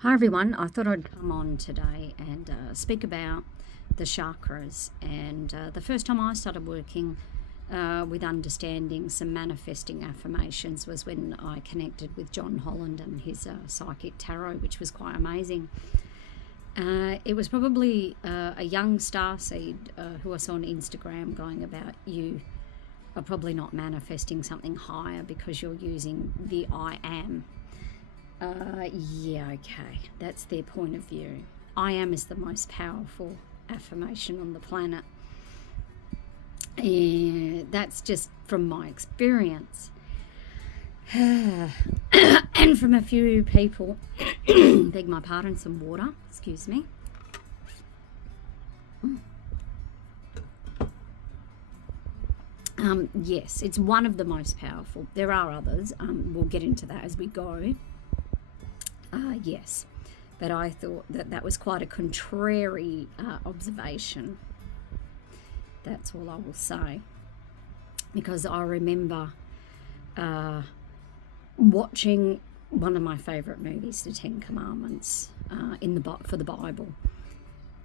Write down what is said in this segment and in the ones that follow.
Hi everyone, I thought I'd come on today and speak about the chakras. And the first time I started working with understanding some manifesting affirmations was when I connected with John Holland and his psychic tarot, which was quite amazing. It was probably a young starseed who I saw on Instagram going about, you are probably not manifesting something higher because you're using the I am. Yeah, okay, that's their point of view. I am is the most powerful affirmation on the planet. That's just from my experience. And from a few people, beg my pardon, some water, excuse me. Yes, it's one of the most powerful. There are others. We'll get into that as we go. Yes, but I thought that that was quite a contrary observation. That's all I will say, because I remember watching one of my favourite movies, The Ten Commandments, for the Bible,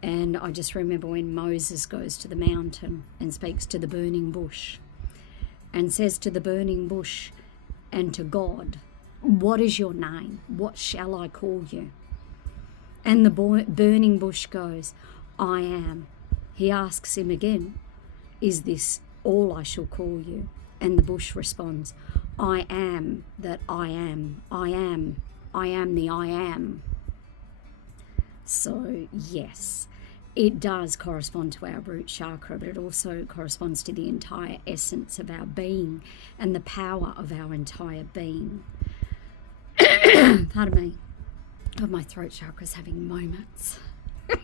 and I just remember when Moses goes to the mountain and speaks to the burning bush, and says to the burning bush and to God, "What is your name? What shall I call you?" And the burning bush goes, "I am." He asks him again, "Is this all I shall call you?" And the bush responds, "I am that I am. I am. I am the I am." So yes, it does correspond to our root chakra, but it also corresponds to the entire essence of our being and the power of our entire being. Pardon me. God, my throat chakra's having moments. A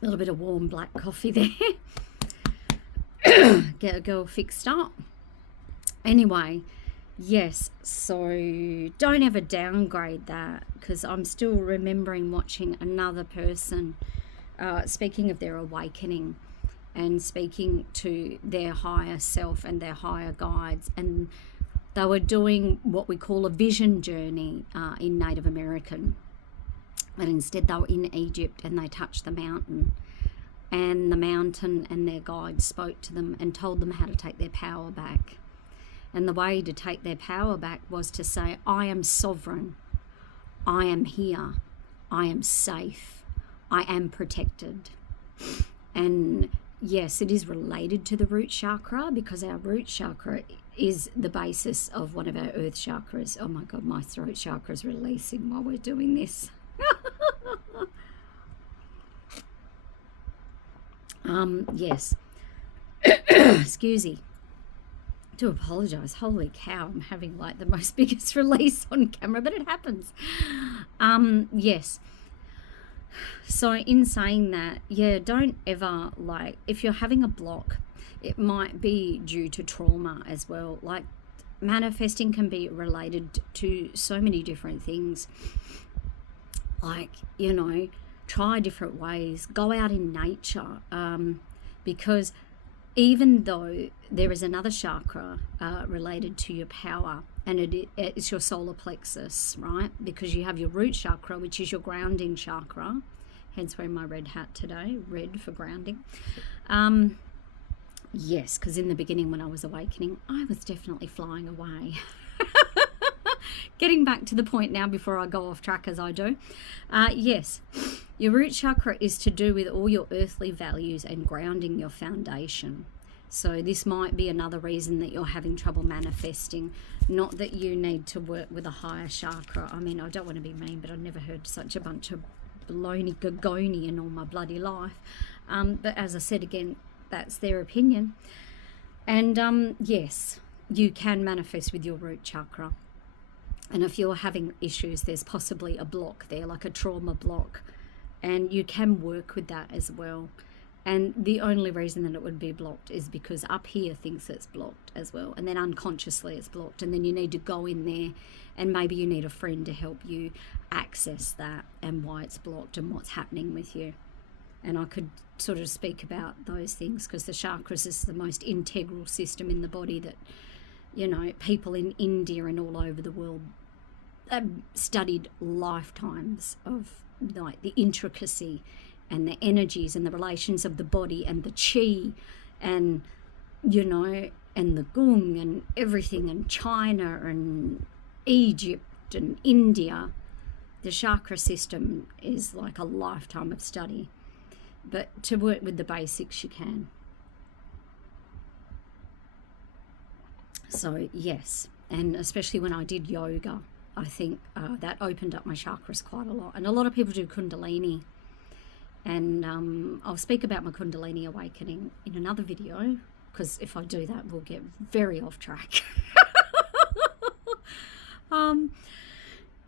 little bit of warm black coffee there. Get a girl fixed up. Anyway, yes, so don't ever downgrade that, because I'm still remembering watching another person speaking of their awakening and speaking to their higher self and their higher guides, and they were doing what we call a vision journey in Native American, but instead they were in Egypt, and they touched the mountain, and the mountain and their guide spoke to them and told them how to take their power back. And the way to take their power back was to say, "I am sovereign, I am here, I am safe, I am protected." And yes, it is related to the root chakra, because our root chakra is the basis of one of our earth chakras. Oh my God, my throat chakra is releasing while we're doing this. Yes. Excuse me. To apologize. Holy cow, I'm having like the most biggest release on camera, but it happens. Yes. So in saying that, yeah, don't ever, like, if you're having a block, it might be due to trauma as well. Like, manifesting can be related to so many different things. Like, you know, try different ways, go out in nature, because even though there is another chakra related to your power, and it's your solar plexus, right? Because you have your root chakra, which is your grounding chakra, hence wearing my red hat today, red for grounding. Yes, because in the beginning when I was awakening, I was definitely flying away. Getting back to the point now before I go off track as I do. Yes, your root chakra is to do with all your earthly values and grounding your foundation. So this might be another reason that you're having trouble manifesting. Not that you need to work with a higher chakra. I mean, I don't want to be mean, but I've never heard such a bunch of baloney gogoni in all my bloody life. But as I said again, that's their opinion. And yes, you can manifest with your root chakra. And if you're having issues, there's possibly a block there, like a trauma block. And you can work with that as well. And the only reason that it would be blocked is because up here thinks it's blocked as well. And then unconsciously it's blocked. And then you need to go in there, and maybe you need a friend to help you access that and why it's blocked and what's happening with you. And I could sort of speak about those things, because the chakras is the most integral system in the body that You know, people in India and all over the world have studied lifetimes of like the intricacy and the energies and the relations of the body and the chi and, you know, and the gung and everything, and China and Egypt and India. The chakra system is like a lifetime of study. But to work with the basics, you can. So, yes. And especially when I did yoga, I think that opened up my chakras quite a lot. And a lot of people do Kundalini. And I'll speak about my Kundalini awakening in another video, because if I do that, we'll get very off track.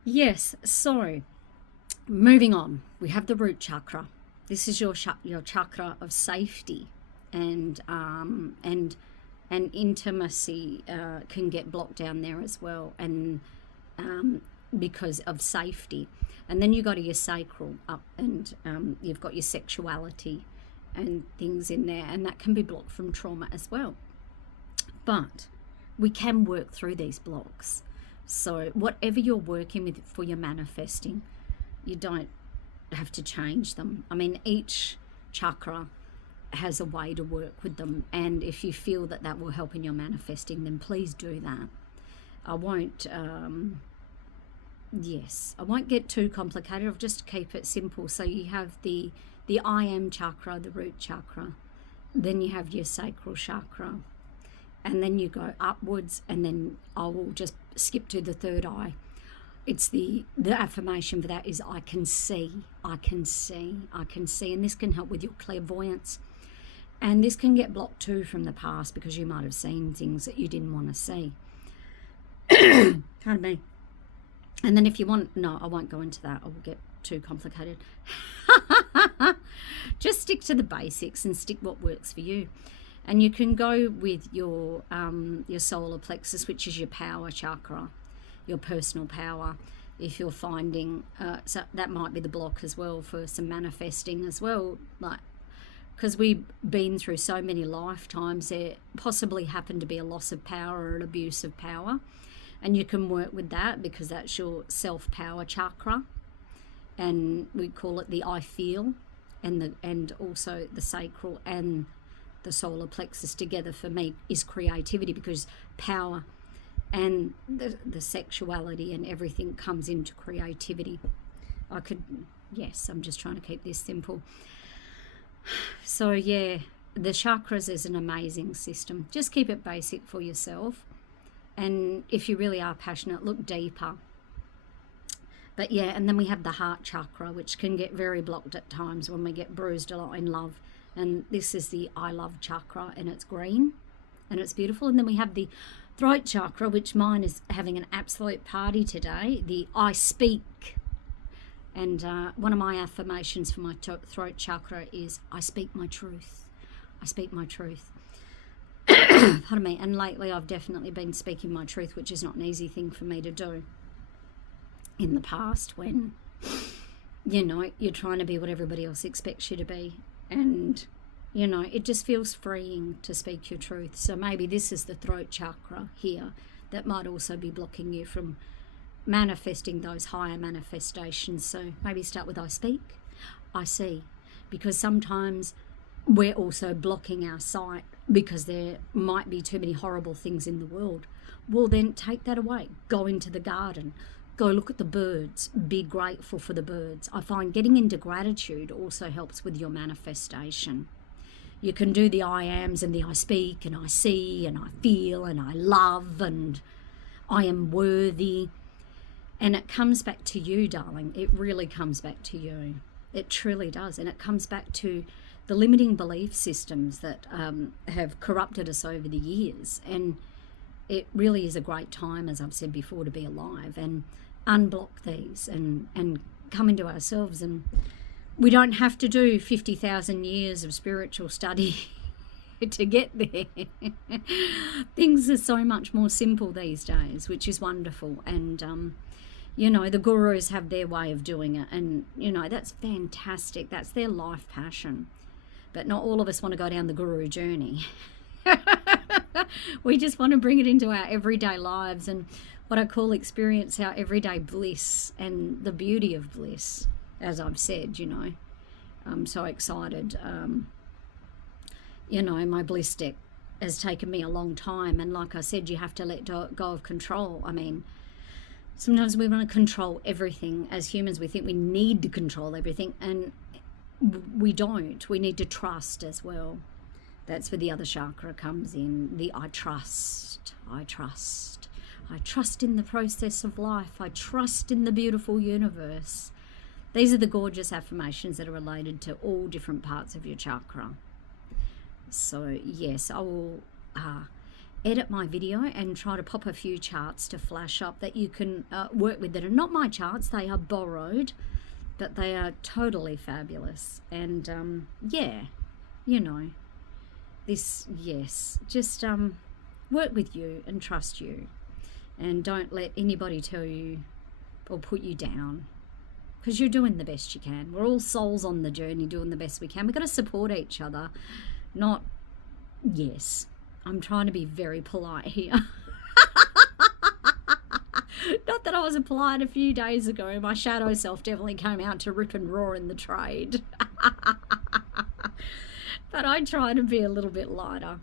Yes, so moving on, we have the root chakra. This is your chakra of safety, and intimacy can get blocked down there as well, and because of safety. And then you go to your sacral up, and you've got your sexuality and things in there, and that can be blocked from trauma as well. But we can work through these blocks. So whatever you're working with for your manifesting, you don't have to change them. I mean, each chakra has a way to work with them, and if you feel that that will help in your manifesting, then please do that. I won't I won't get too complicated. I'll just keep it simple. So you have the I am chakra, the root chakra, then you have your sacral chakra, and then you go upwards, and then I will just skip to the third eye. It's the affirmation for that is I can see, I can see, I can see. And this can help with your clairvoyance. And this can get blocked too from the past, because you might have seen things that you didn't want to see. Pardon me. And then if you want, no, I won't go into that. I will get too complicated. Just stick to the basics and stick what works for you. And you can go with your solar plexus, which is your power chakra, your personal power. If you're finding, so that might be the block as well for some manifesting as well, like, because we've been through so many lifetimes, there possibly happened to be a loss of power or an abuse of power, and you can work with that, because that's your self-power chakra, and we call it the I feel, and also the sacral and the solar plexus together for me is creativity, because power and the sexuality and everything comes into creativity. Yes, I'm just trying to keep this simple. So yeah, the chakras is an amazing system. Just keep it basic for yourself, and if you really are passionate, look deeper. But yeah, and then we have the heart chakra, which can get very blocked at times when we get bruised a lot in love. And this is the I love chakra, and it's green and it's beautiful. And then we have the throat chakra, which mine is having an absolute party today, the I speak. And one of my affirmations for my throat chakra is I speak my truth. I speak my truth. Pardon me. And lately I've definitely been speaking my truth, which is not an easy thing for me to do. In the past, when, you know, you're trying to be what everybody else expects you to be. And, you know, it just feels freeing to speak your truth. So maybe this is the throat chakra here that might also be blocking you from manifesting those higher manifestations. So maybe start with I speak, I see, because sometimes we're also blocking our sight because there might be too many horrible things in the world. Well, then take that away. Go into the garden. Go look at the birds. Be grateful for the birds. I find getting into gratitude also helps with your manifestation. You can do the I ams and the I speak and I see and I feel and I love and I am worthy. And it comes back to you, darling. It really comes back to you. It truly does. And it comes back to the limiting belief systems that have corrupted us over the years. And it really is a great time, as I've said before, to be alive and unblock these and come into ourselves. And we don't have to do 50,000 years of spiritual study to get there. Things are so much more simple these days, which is wonderful. And you know, the gurus have their way of doing it, and you know, that's fantastic. That's their life passion. But not all of us want to go down the guru journey. We just want to bring it into our everyday lives and what I call experience our everyday bliss and the beauty of bliss. As I've said, you know, I'm so excited. You know, my bliss deck has taken me a long time, and like I said, you have to let go of control. I mean, sometimes we want to control everything. As humans, we think we need to control everything, and we don't. We need to trust as well. That's where the other chakra comes in. The I trust. I trust. I trust in the process of life. I trust in the beautiful universe. These are the gorgeous affirmations that are related to all different parts of your chakra. So yes, I will edit my video and try to pop a few charts to flash up that you can work with that are not my charts. They are borrowed, but they are totally fabulous. And yeah, you know, this, yes, just work with you and trust you, and don't let anybody tell you or put you down, because you're doing the best you can. We're all souls on the journey doing the best we can. We've got to support each other. Not, yes, I'm trying to be very polite here. Not that I wasn't polite a few days ago. My shadow self definitely came out to rip and roar in the trade. But I try to be a little bit lighter.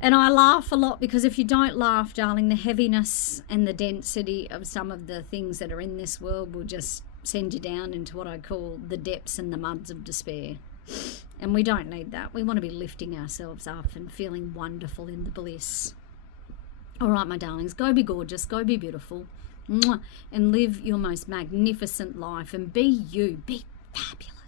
And I laugh a lot, because if you don't laugh, darling, the heaviness and the density of some of the things that are in this world will just send you down into what I call the depths and the muds of despair. And we don't need that. We want to be lifting ourselves up and feeling wonderful in the bliss. All right, my darlings, go be gorgeous, go be beautiful, and live your most magnificent life, and be you, be fabulous.